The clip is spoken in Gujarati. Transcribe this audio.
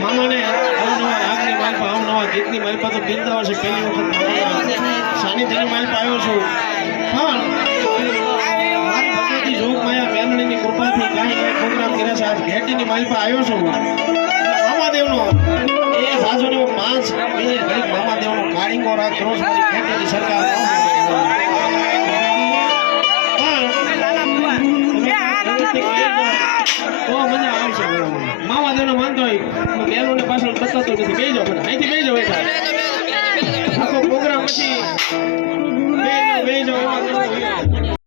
મામાને અવનવા આગની માલપા અવનવા ગીતની માલપા તો ગીત છે પહેલી વખત સાનિધ્યની આવ્યો છું પણ મારી ભગવતી જોગ માયા મેમણીની કૃપાથી કાંઈ કાંઈ આવ્યો છું મામાદેવનો એ પાંચ બીજે ઘડીક મામાદેવનો કાળીકો રાખ તો મજા આવશે મામાદેવને માનતો હોય મેલોને પાછળ બતાતો નથી. બેજો બધા અહીંથી બેજો બેઠા